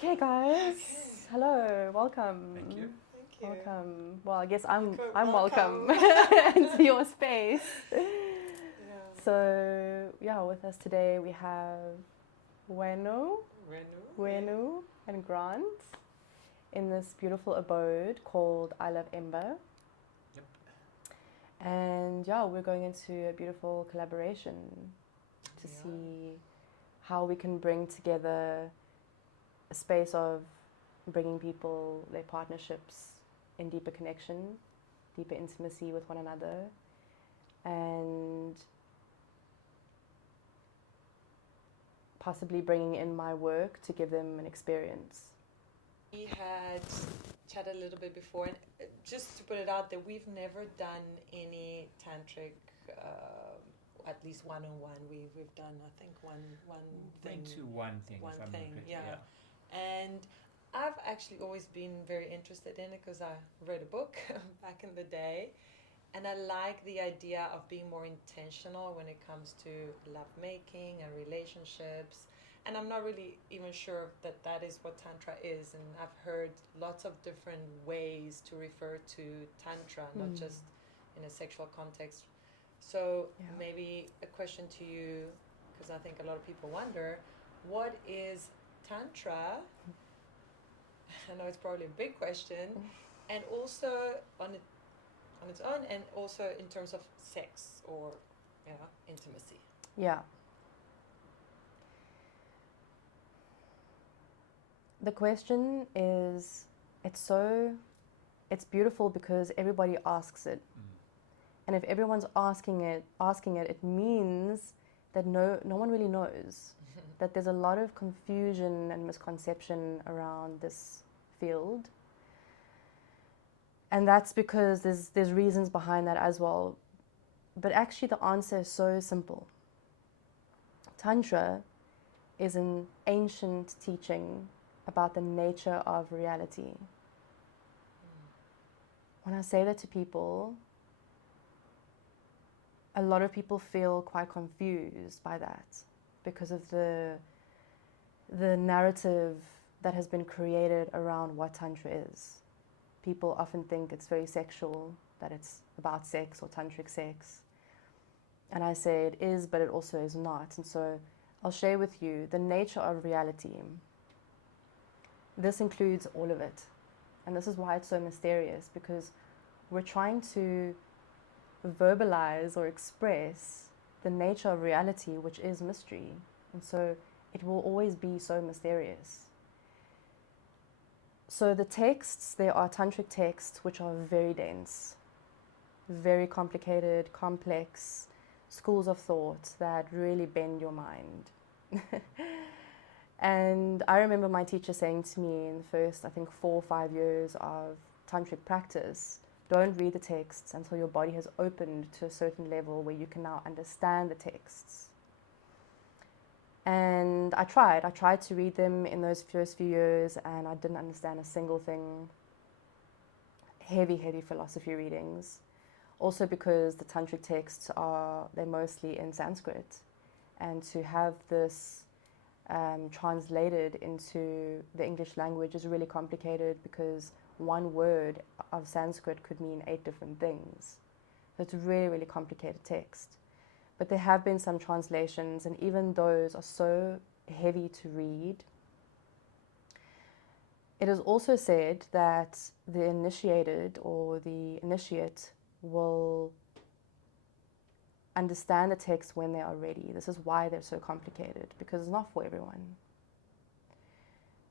Okay, guys. Hello. Welcome. Thank you. Thank you. Welcome. Well, I guess I'm Welcome. welcome into your space. Yeah. So yeah, with us today we have Wenu, and Grant in this beautiful abode called I Love Ember. Yep. And yeah, we're going into a beautiful collaboration to see how we can bring together a space of bringing people, their partnerships in deeper connection, deeper intimacy with one another, and possibly bringing in my work to give them an experience. We had chatted a little bit before, and just to put it out there, we've never done any tantric, at least one-on-one. We've done, I think, one thing. Into one thing. One if I'm thing, not yeah. And I've actually always been very interested in it because I read a book back in the day, and I like the idea of being more intentional when it comes to lovemaking and relationships. And I'm not really even sure that that is what Tantra is. And I've heard lots of different ways to refer to Tantra, not just in a sexual context. So maybe a question to you, because I think a lot of people wonder, what is Tantra? I know it's probably a big question. And also on its own, and also in terms of sex or intimacy. Yeah. The question is, it's beautiful because everybody asks it. And if everyone's asking it, it means that no one really knows. That there's a lot of confusion and misconception around this field. And that's because there's reasons behind that as well. But actually the answer is so simple. Tantra is an ancient teaching about the nature of reality. When I say that to people, a lot of people feel quite confused by that because of the narrative that has been created around what Tantra is. People often think it's very sexual, that it's about sex or tantric sex. And I say it is, but it also is not. And so I'll share with you the nature of reality. This includes all of it. And this is why it's so mysterious, because we're trying to verbalize or express the nature of reality, which is mystery. And so it will always be so mysterious. So the texts, there are tantric texts which are very dense, very complicated, complex, schools of thought that really bend your mind. And I remember my teacher saying to me in the first, I think, 4 or 5 years of tantric practice, don't read the texts until your body has opened to a certain level where you can now understand the texts. And I tried to read them in those first few years, and I didn't understand a single thing. Heavy philosophy readings. Also because the tantric texts they're mostly in Sanskrit. And to have this translated into the English language is really complicated because one word of Sanskrit could mean 8 different things. So it's a really complicated text. But there have been some translations, and even those are so heavy to read. It is also said that the initiated or the initiate will understand the text when they are ready. This is why they're so complicated, because it's not for everyone.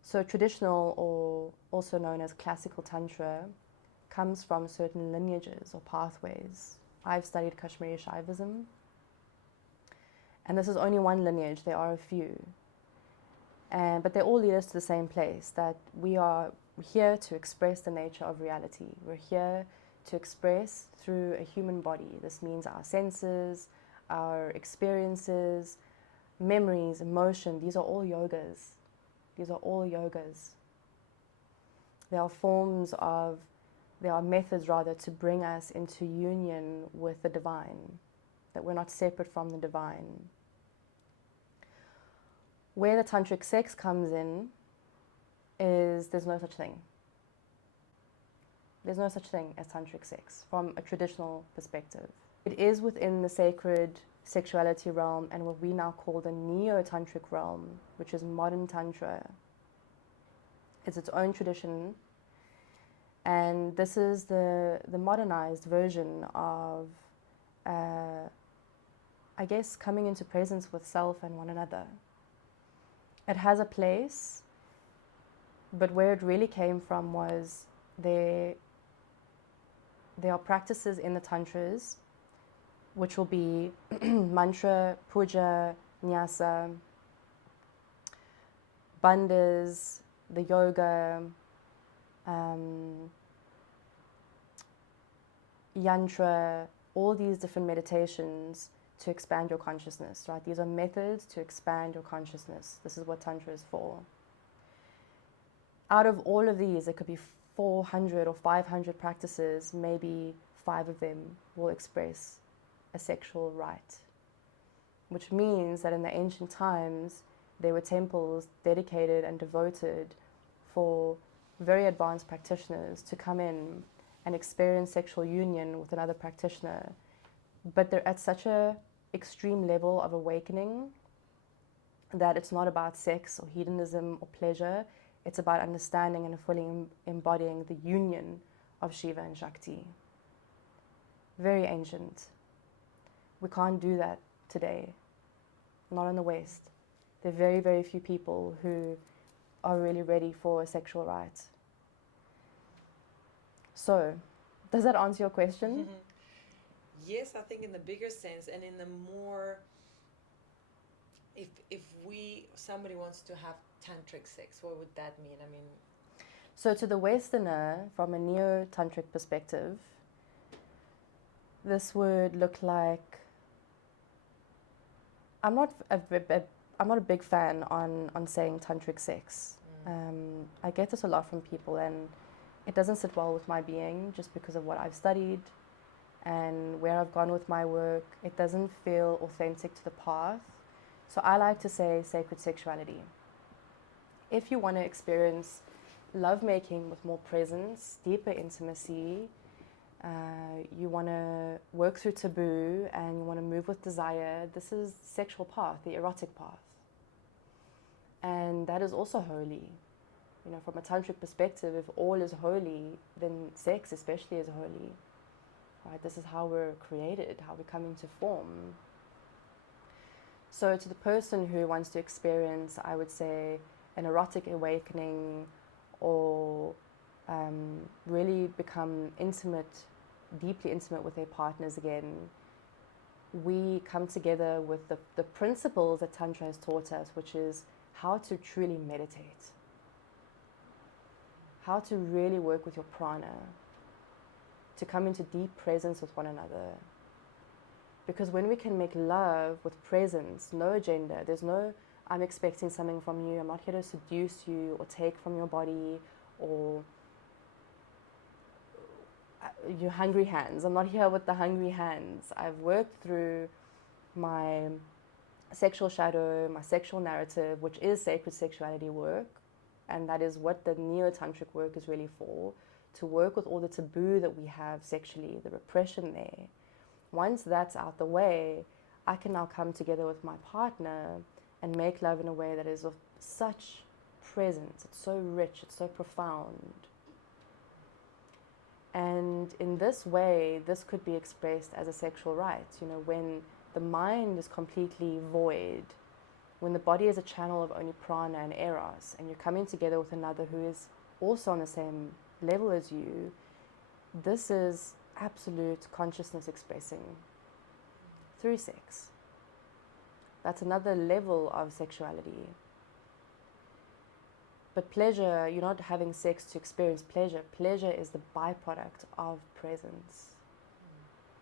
So traditional, or also known as classical Tantra, comes from certain lineages or pathways. I've studied Kashmiri Shaivism, and this is only one lineage. There are a few. But they all lead us to the same place, that we are here to express the nature of reality. We're here to express through a human body. This means our senses, our experiences, memories, emotion. These are all yogas. There are methods rather to bring us into union with the divine, that we're not separate from the divine. Where the tantric sex comes in is there's no such thing. There's no such thing as tantric sex from a traditional perspective. It is within the sacred sexuality realm and what we now call the neo-tantric realm, which is modern tantra. It's its own tradition, and this is the modernized version of, I guess, coming into presence with self and one another. It has a place, but where it really came from was there are practices in the tantras, which will be mantra, puja, nyasa, bandhas, the yoga, yantra, all these different meditations to expand your consciousness, right? These are methods to expand your consciousness. This is what Tantra is for. Out of all of these, there could be 400 or 500 practices, maybe 5 of them will express a sexual rite, which means that in the ancient times, there were temples dedicated and devoted for very advanced practitioners to come in and experience sexual union with another practitioner. But they're at such a extreme level of awakening that it's not about sex or hedonism or pleasure. It's about understanding and fully embodying the union of Shiva and Shakti. Very ancient. We can't do that today, not in the West. There are very, very few people who are really ready for a sexual rite. So, does that answer your question? Mm-hmm. Yes, I think in the bigger sense, and in the more, if somebody wants to have tantric sex, what would that mean? I mean, so to the Westerner, from a neo-tantric perspective, this would look like, I'm not a big fan on saying tantric sex. I get this a lot from people, and it doesn't sit well with my being just because of what I've studied and where I've gone with my work. It doesn't feel authentic to the path. So I like to say sacred sexuality. If you want to experience lovemaking with more presence, deeper intimacy, you want to work through taboo and you want to move with desire, this is the sexual path, the erotic path. And that is also holy. You know, from a tantric perspective, if all is holy, then sex especially is holy. Right? This is how we're created, how we come into form. So to the person who wants to experience, I would say, an erotic awakening or really become intimate, deeply intimate with their partners again, we come together with the principles that Tantra has taught us, which is how to truly meditate, how to really work with your prana, to come into deep presence with one another. Because when we can make love with presence, no agenda, there's no, I'm expecting something from you, I'm not here to seduce you or take from your body or your hungry hands. I'm not here with the hungry hands. I've worked through my sexual shadow, my sexual narrative, which is sacred sexuality work. And that is what the neo-tantric work is really for, to work with all the taboo that we have sexually, the repression there. Once that's out the way, I can now come together with my partner and make love in a way that is of such presence. It's so rich, it's so profound. And in this way, this could be expressed as a sexual rite. You know, when the mind is completely void, when the body is a channel of only prana and eros, and you're coming together with another who is also on the same level as you, this is absolute consciousness expressing through sex. That's another level of sexuality. But pleasure, you're not having sex to experience pleasure. Pleasure is the byproduct of presence.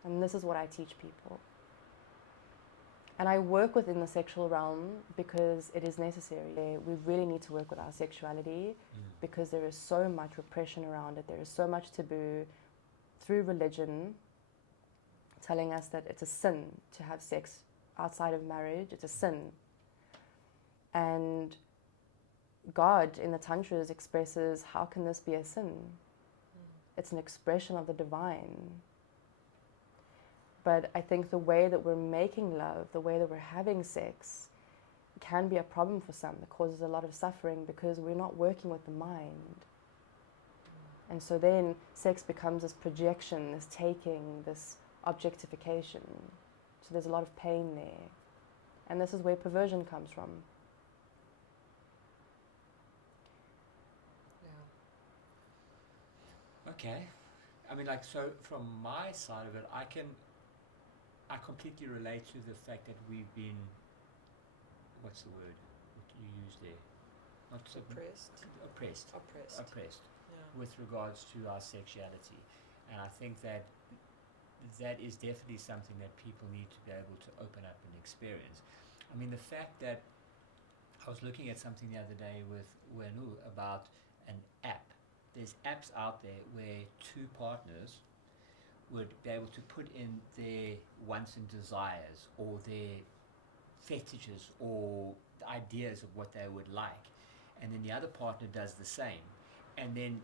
And this is what I teach people. And I work within the sexual realm because it is necessary. We really need to work with our sexuality because there is so much repression around it. There is so much taboo through religion telling us that it's a sin to have sex outside of marriage. It's a sin. And God in the Tantras expresses, how can this be a sin? It's an expression of the divine. But I think the way that we're making love, the way that we're having sex, can be a problem for some. It causes a lot of suffering because we're not working with the mind. And so then sex becomes this projection, this taking, this objectification. So there's a lot of pain there. And this is where perversion comes from. Yeah. Okay. I mean, like, so from my side of it, I completely relate to the fact that we've been, what's the word what you use there? Not Oppressed. Oppressed. Yeah. With regards to our sexuality. And I think that is definitely something that people need to be able to open up and experience. I mean, the fact that I was looking at something the other day with Wenu about an app. There's apps out there where two partners would be able to put in their wants and desires or their fetishes or the ideas of what they would like, and then the other partner does the same, and then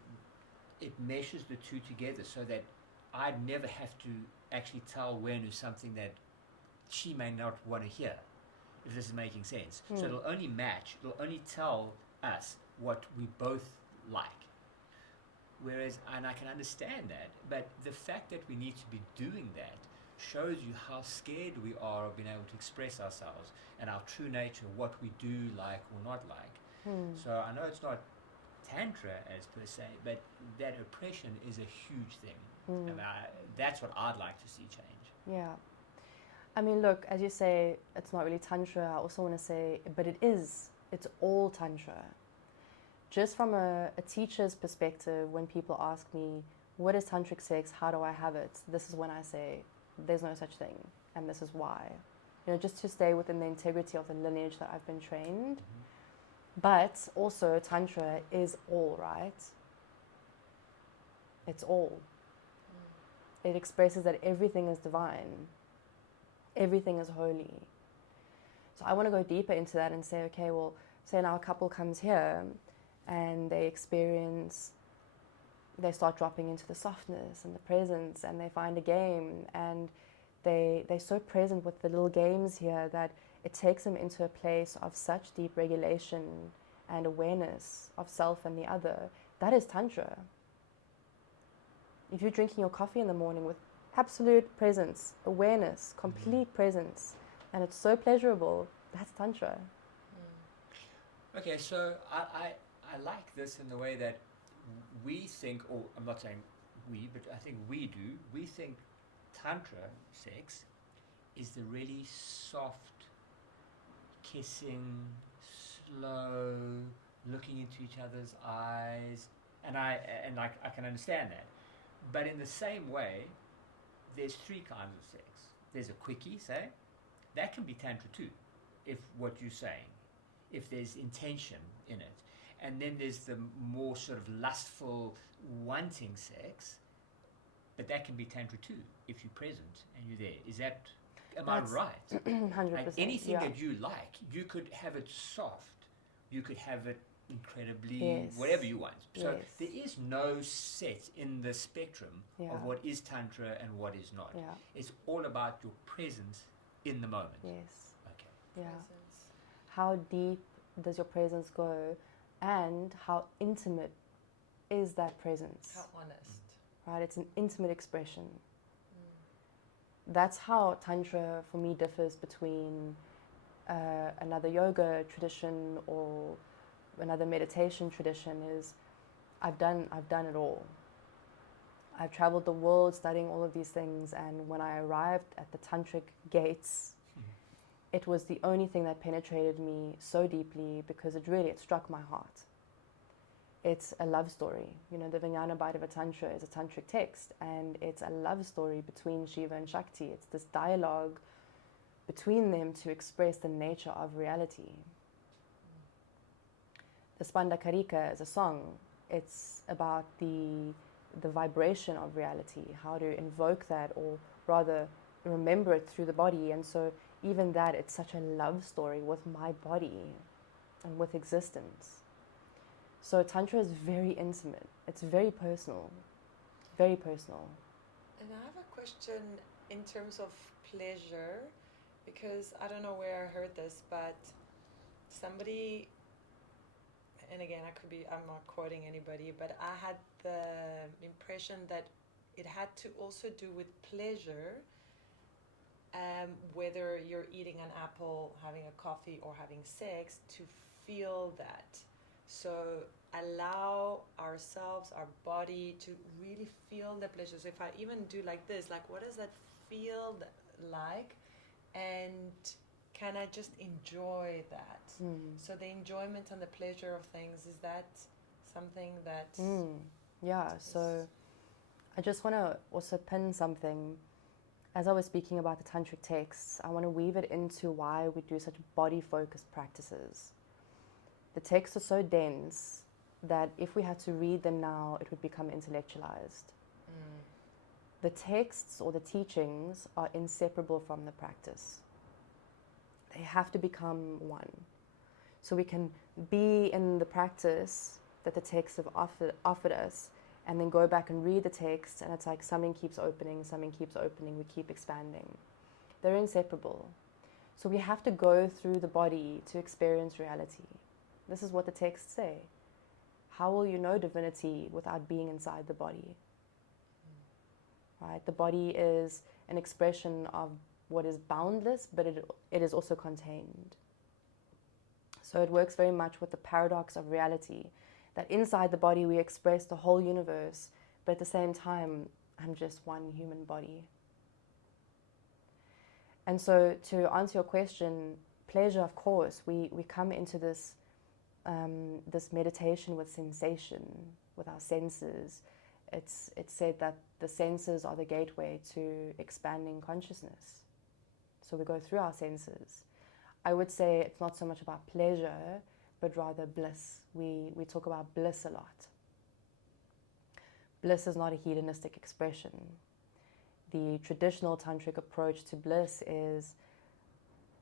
it meshes the two together so that I'd never have to actually tell Wenu something that she may not want to hear, if this is making sense. So it'll only tell us what we both like. Whereas, and I can understand that, but the fact that we need to be doing that shows you how scared we are of being able to express ourselves and our true nature, what we do like or not like. So I know it's not Tantra as per se, but that oppression is a huge thing. And that's what I'd like to see change. Yeah. I mean, look, as you say, it's not really Tantra. I also want to say, but it is. It's all Tantra. Just from a teacher's perspective, when people ask me, what is tantric sex? How do I have it? This is when I say, there's no such thing, and this is why. You know, just to stay within the integrity of the lineage that I've been trained. But also, Tantra is all, right? It's all. It expresses that everything is divine. Everything is holy. So I want to go deeper into that and say, okay, well, say now a couple comes here and they start dropping into the softness and the presence, and they find a game, and they're so present with the little games here that it takes them into a place of such deep regulation and awareness of self and the other. That is Tantra. If you're drinking your coffee in the morning with absolute presence, awareness, complete presence, and it's so pleasurable, that's Tantra. Okay, so I like this in the way that we think, or I'm not saying we, but I think we do, we think Tantra sex is the really soft, kissing, slow, looking into each other's eyes, and I can understand that. But in the same way, there's three kinds of sex. There's a quickie, say, that can be Tantra too, if what you're saying, if there's intention in it. And then there's the more sort of lustful, wanting sex, but that can be Tantra too, if you're present and you're there. Is that, am I right? 100%. Like anything that you like, you could have it soft, you could have it incredibly, whatever you want. So there is no set in the spectrum of what is Tantra and what is not. Yeah. It's all about your presence in the moment. Yes. Okay. Yeah. Presence. How deep does your presence go, and how intimate is that presence? How honest. Right? It's an intimate expression. That's how Tantra for me differs between another yoga tradition or another meditation tradition. Is I've done it all. I've traveled the world studying all of these things, and when I arrived at the tantric gates, it was the only thing that penetrated me so deeply, because it struck my heart. It's a love story. You know, the Vijnana Bhairava Tantra is a tantric text, and it's a love story between Shiva and Shakti. It's this dialogue between them to express the nature of reality. The Spanda Karika is a song. It's about the vibration of reality, how to invoke that, or rather remember it through the body. And so even that, it's such a love story with my body and with existence. So Tantra is very intimate. It's very personal. Very personal. And I have a question in terms of pleasure, because I don't know where I heard this, but somebody, and again, I'm not quoting anybody, but I had the impression that it had to also do with pleasure, whether you're eating an apple, having a coffee, or having sex, to feel that. So allow ourselves, our body, to really feel the pleasure. So if I even do like this, like what does that feel like? And can I just enjoy that? So the enjoyment and the pleasure of things, is that something that... Yeah, so I just want to also pin something. As I was speaking about the tantric texts, I want to weave it into why we do such body-focused practices. The texts are so dense that if we had to read them now, it would become intellectualized. The texts or the teachings are inseparable from the practice. They have to become one. So we can be in the practice that the texts have offered us, and then go back and read the text, and it's like something keeps opening, we keep expanding. They're inseparable. So we have to go through the body to experience reality. This is what the texts say. How will you know divinity without being inside the body? Right? The body is an expression of what is boundless, but it is also contained. So it works very much with the paradox of reality, that inside the body we express the whole universe, but at the same time, I'm just one human body. And so to answer your question, pleasure, of course, we come into this this meditation with sensation, with our senses. It's said that the senses are the gateway to expanding consciousness. So we go through our senses. I would say it's not so much about pleasure, but rather bliss. We talk about bliss a lot. Bliss is not a hedonistic expression. The traditional tantric approach to bliss is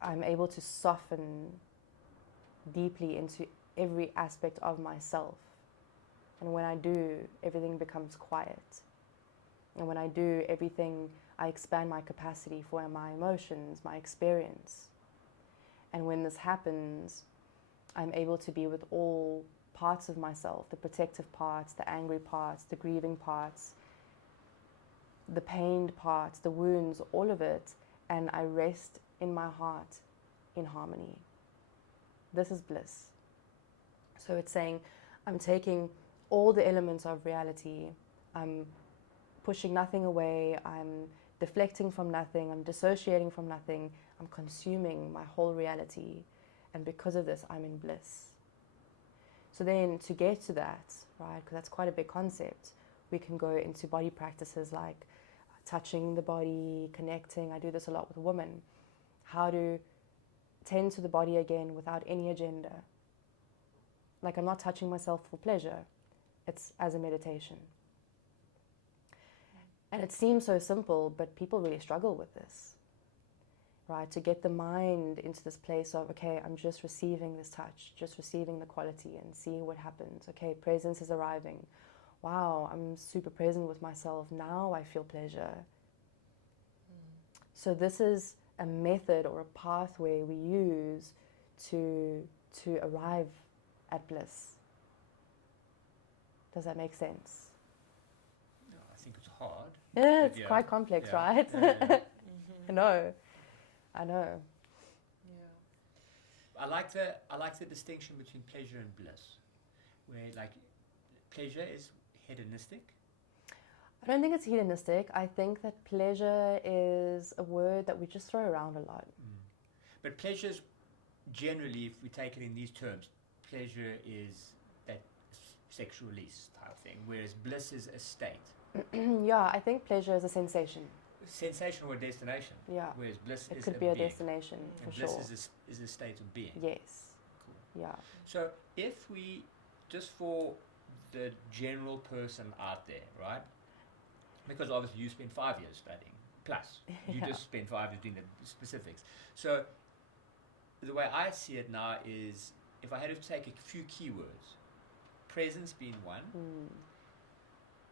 I'm able to soften deeply into every aspect of myself. And when I do, everything becomes quiet. And when I do everything, I expand my capacity for my emotions, my experience. And when this happens, I'm able to be with all parts of myself, the protective parts, the angry parts, the grieving parts, the pained parts, the wounds, all of it, and I rest in my heart in harmony. This is bliss. So it's saying, I'm taking all the elements of reality, I'm pushing nothing away, I'm deflecting from nothing, I'm dissociating from nothing, I'm consuming my whole reality, and because of this, I'm in bliss. So then to get to that, right, because that's quite a big concept, we can go into body practices like touching the body, connecting. I do this a lot with women. How to tend to the body again without any agenda. Like I'm not touching myself for pleasure, it's as a meditation. And it seems so simple, but people really struggle with this, right? To get the mind into this place of, okay, I'm just receiving this touch, just receiving the quality and seeing what happens. Okay, presence is arriving. Wow, I'm super present with myself. Now I feel pleasure. So this is a method or a pathway we use to arrive at bliss. Does that make sense? No, I think it's hard. Yeah, it's quite complex, right? I know. Yeah. I like the distinction between pleasure and bliss, where like pleasure is hedonistic. I don't think it's hedonistic. I think that pleasure is a word that we just throw around a lot. But pleasure's generally, if we take it in these terms, pleasure is that sexual release type thing, whereas bliss is a state. Yeah, I think pleasure is a sensation. Sensation or a destination. Yeah. Whereas bliss it is could be a being. destination for And sure. bliss is a state of being. Yes. Cool. Yeah. So if we, just for the general person out there, right? Because obviously you spent 5 years studying, plus. You just spent 5 years doing the specifics. So the way I see it now is, if I had to take a few keywords presence being one, Mm.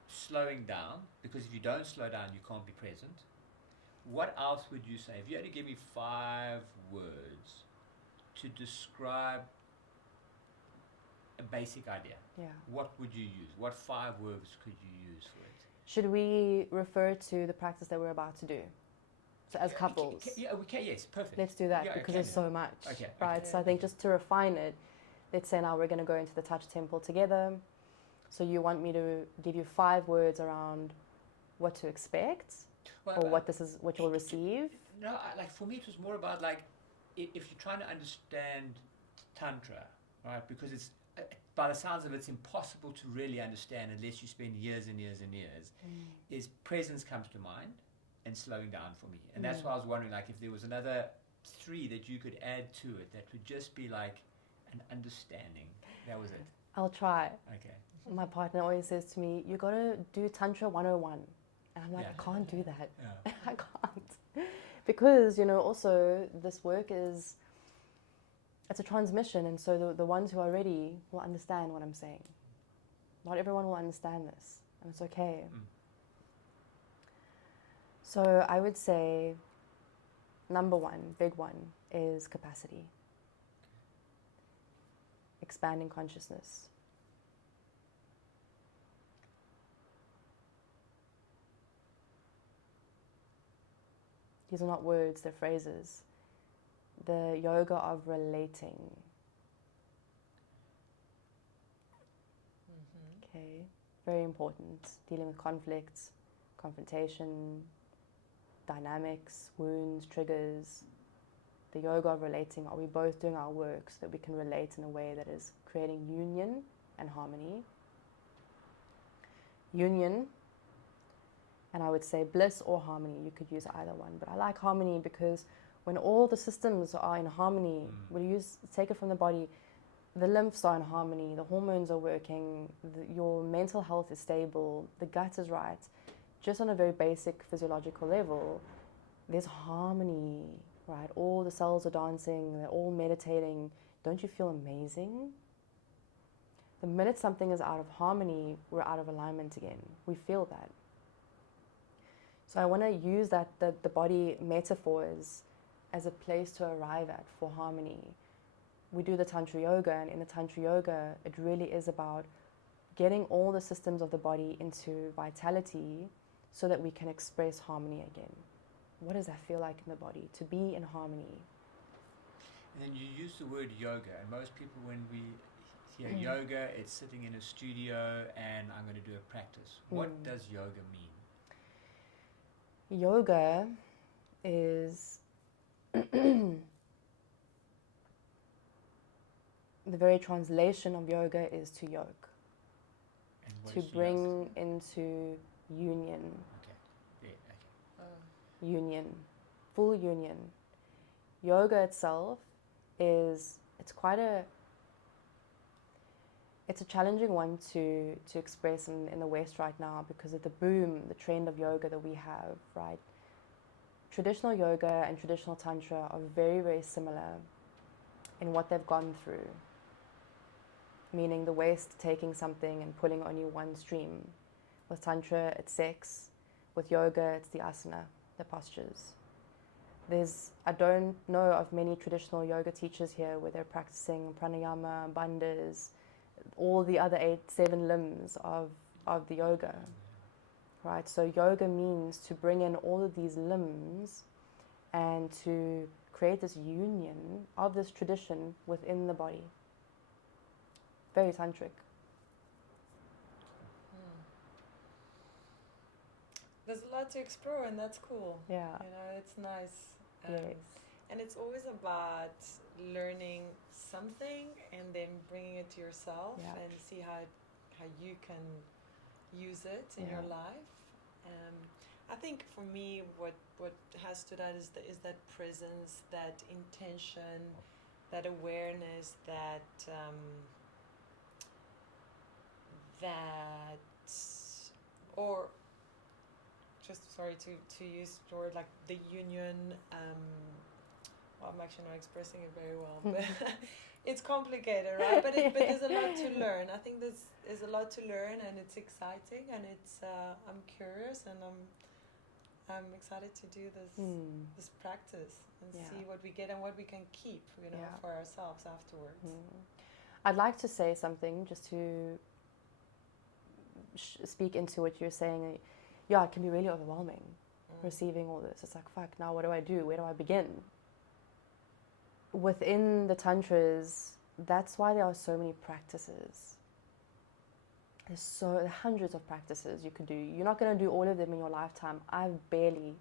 slowing down, because if you don't slow down, you can't be present. What else would you say? If you had to give me 5 words to describe a basic idea, Yeah. what would you use? What 5 words could you use for it? Should we refer to the practice that we're about to do? So as couples. We can, yes, perfect. Let's do that Yeah, because okay, there's so much. Okay, Right. okay. So I think just to refine it, let's say now we're going to go into the touch temple together. So you want me to give you 5 words around what to expect, Well, or what you'll receive? No, like for me, it was more about like if you're trying to understand tantra, right? Because it's by the sounds of it, it's impossible to really understand unless you spend years and years and years. Is presence comes to mind, and slowing down for me, and that's why I was wondering, like, if there was another 3 that you could add to it that would just be like an understanding. That was it. I'll try. Okay. My partner always says to me, you got to do Tantra 101. And I'm like, Yeah. I can't do that. Yeah. I can't. Because, also this work it's a transmission. And so the ones who are ready will understand what I'm saying. Not everyone will understand this. And it's okay. So I would say, number 1, big one, is capacity. Expanding consciousness. These are not words, they're phrases. The yoga of relating. Okay, very important. Dealing with conflicts, confrontation, dynamics, wounds, triggers. The yoga of relating. Are we both doing our work so that we can relate in a way that is creating union and harmony? Union, and I would say bliss or harmony. You could use either one, but I like harmony because when all the systems are in harmony, take it from the body, the lymphs are in harmony, the hormones are working, your mental health is stable, the gut is right. Just on a very basic physiological level, there's harmony, right? All the cells are dancing, they're all meditating. Don't you feel amazing? The minute something is out of harmony, we're out of alignment again. We feel that. So I want to use the body metaphors as a place to arrive at for harmony. We do the Tantra Yoga, and in the Tantra Yoga, it really is about getting all the systems of the body into vitality so that we can express harmony again. What does that feel like in the body, to be in harmony? And then you use the word yoga, and most people, when we hear yoga, it's sitting in a studio and I'm going to do a practice. What does yoga mean? Yoga is the very translation of yoga is to yoke, to bring into union. Okay. Yeah, okay. Union, full union. Yoga itself it's a challenging one to express in the West right now because of the boom, the trend of yoga that we have, right? Traditional yoga and traditional Tantra are very, very similar in what they've gone through. Meaning the West taking something and pulling only one stream. With Tantra, it's sex. With yoga, it's the asana, the postures. I don't know of many traditional yoga teachers here where they're practicing pranayama, bandhas, all the other 7 limbs of the yoga, right? So yoga means to bring in all of these limbs and to create this union of this tradition within the body. Very tantric. There's a lot to explore, and that's cool. Yeah. It's nice. Yes. And it's always about learning something and then bringing it to yourself and see how you can use it in your life. I think for me, what has stood out is that presence, that intention, that awareness, that or just sorry to use the word like the union, well, I'm actually not expressing it very well, but it's complicated, right? But there's a lot to learn. I think there's a lot to learn, and it's exciting, and it's I'm curious, and I'm excited to do this practice and see what we get and what we can keep, for ourselves afterwards. I'd like to say something just to speak into what you're saying. Yeah, it can be really overwhelming receiving all this. It's like, fuck, now what do I do? Where do I begin? Within the tantras, that's why there are so many practices. There are hundreds of practices you could do. You're not going to do all of them in your lifetime. I've barely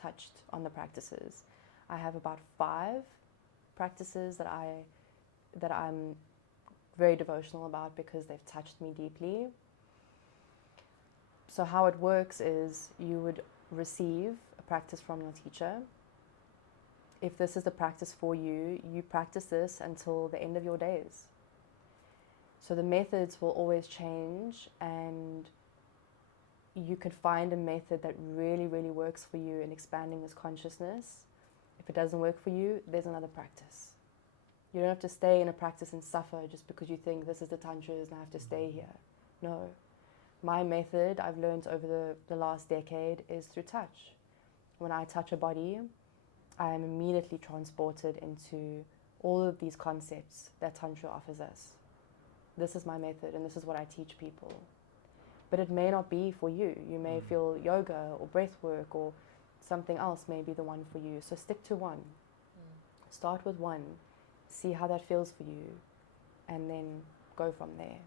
touched on the practices. I have about 5 practices that I'm very devotional about because they've touched me deeply. So how it works is you would receive a practice from your teacher. If this is the practice for you, you practice this until the end of your days. So the methods will always change, and you could find a method that really, really works for you in expanding this consciousness. If it doesn't work for you, there's another practice. You don't have to stay in a practice and suffer just because you think this is the tantras and I have to stay here. No. My method I've learned over the last decade is through touch. When I touch a body, I am immediately transported into all of these concepts that Tantra offers us. This is my method, and this is what I teach people. But it may not be for you. You may feel yoga or breath work or something else may be the one for you. So stick to one. Start with one. See how that feels for you, and then go from there.